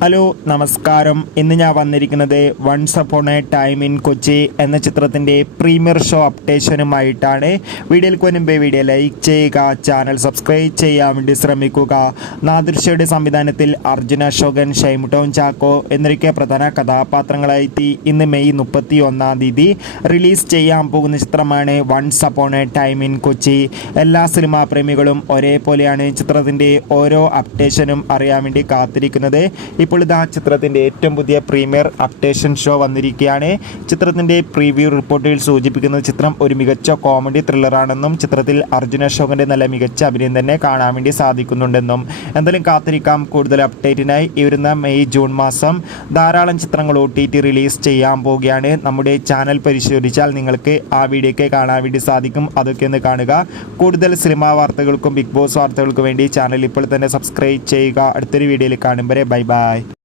Hello നമസ്കാരം. ഇന്ന് ഞാൻ വന്നിരിക്കുന്നത് once upon a time in Kochi എന്ന ചിത്രത്തിൻ്റെ പ്രീമിയർ ഷോ അപ്ഡേഷനുമായിട്ടാണ്. വീഡിയോയിൽ മുൻപേ വീഡിയോ ലൈക്ക് ചെയ്യുക, ചാനൽ സബ്സ്ക്രൈബ് ചെയ്യാൻ വേണ്ടി ശ്രമിക്കുക. നാദിർഷയുടെ സംവിധാനത്തിൽ അർജുന അശോകൻ, ഷൈമുട്ടോൺ ചാക്കോ എന്നൊക്കെ പ്രധാന കഥാപാത്രങ്ങളായി ഇന്ന് മെയ് 31 റിലീസ് ചെയ്യാൻ പോകുന്ന ചിത്രമാണ് once upon a time in Kochi. എല്ലാ സിനിമാ പ്രേമികളും ഒരേപോലെയാണ് ചിത്രത്തിൻ്റെ ഓരോ അപ്ഡേഷനും അറിയാൻ വേണ്ടി കാത്തിരിക്കുന്നത്. ഇപ്പോൾ ഇതാ ചിത്രത്തിൻ്റെ ഏറ്റവും പുതിയ പ്രീമിയർ അപ്ഡേഷൻ ഷോ വന്നിരിക്കുകയാണ്. ചിത്രത്തിൻ്റെ പ്രീവ്യൂ റിപ്പോർട്ടിൽ സൂചിപ്പിക്കുന്നത് ചിത്രം ഒരു മികച്ച കോമഡി ത്രില്ലറാണെന്നും ചിത്രത്തിൽ അർജുന അശോകൻ്റെ നല്ല മികച്ച അഭിനയം തന്നെ കാണാൻ വേണ്ടി സാധിക്കുന്നുണ്ടെന്നും. എന്തായാലും കാത്തിരിക്കാം. കൂടുതൽ അപ്ഡേറ്റിനായി ഈ വരുന്ന മെയ് ജൂൺ മാസം ധാരാളം ചിത്രങ്ങൾ OTT റിലീസ് ചെയ്യാൻ പോവുകയാണ്. നമ്മുടെ ചാനൽ പരിശോധിച്ചാൽ നിങ്ങൾക്ക് ആ വീഡിയോയ്ക്ക് കാണാൻ വേണ്ടി സാധിക്കും. അതൊക്കെ ഒന്ന് കാണുക. കൂടുതൽ സിനിമാ വാർത്തകൾക്കും ബിഗ് ബോസ് വാർത്തകൾക്കും വേണ്ടി ചാനൽ ഇപ്പോൾ തന്നെ സബ്സ്ക്രൈബ് ചെയ്യുക. അടുത്തൊരു വീഡിയോയിൽ കാണും വരെ ബൈ ബൈ.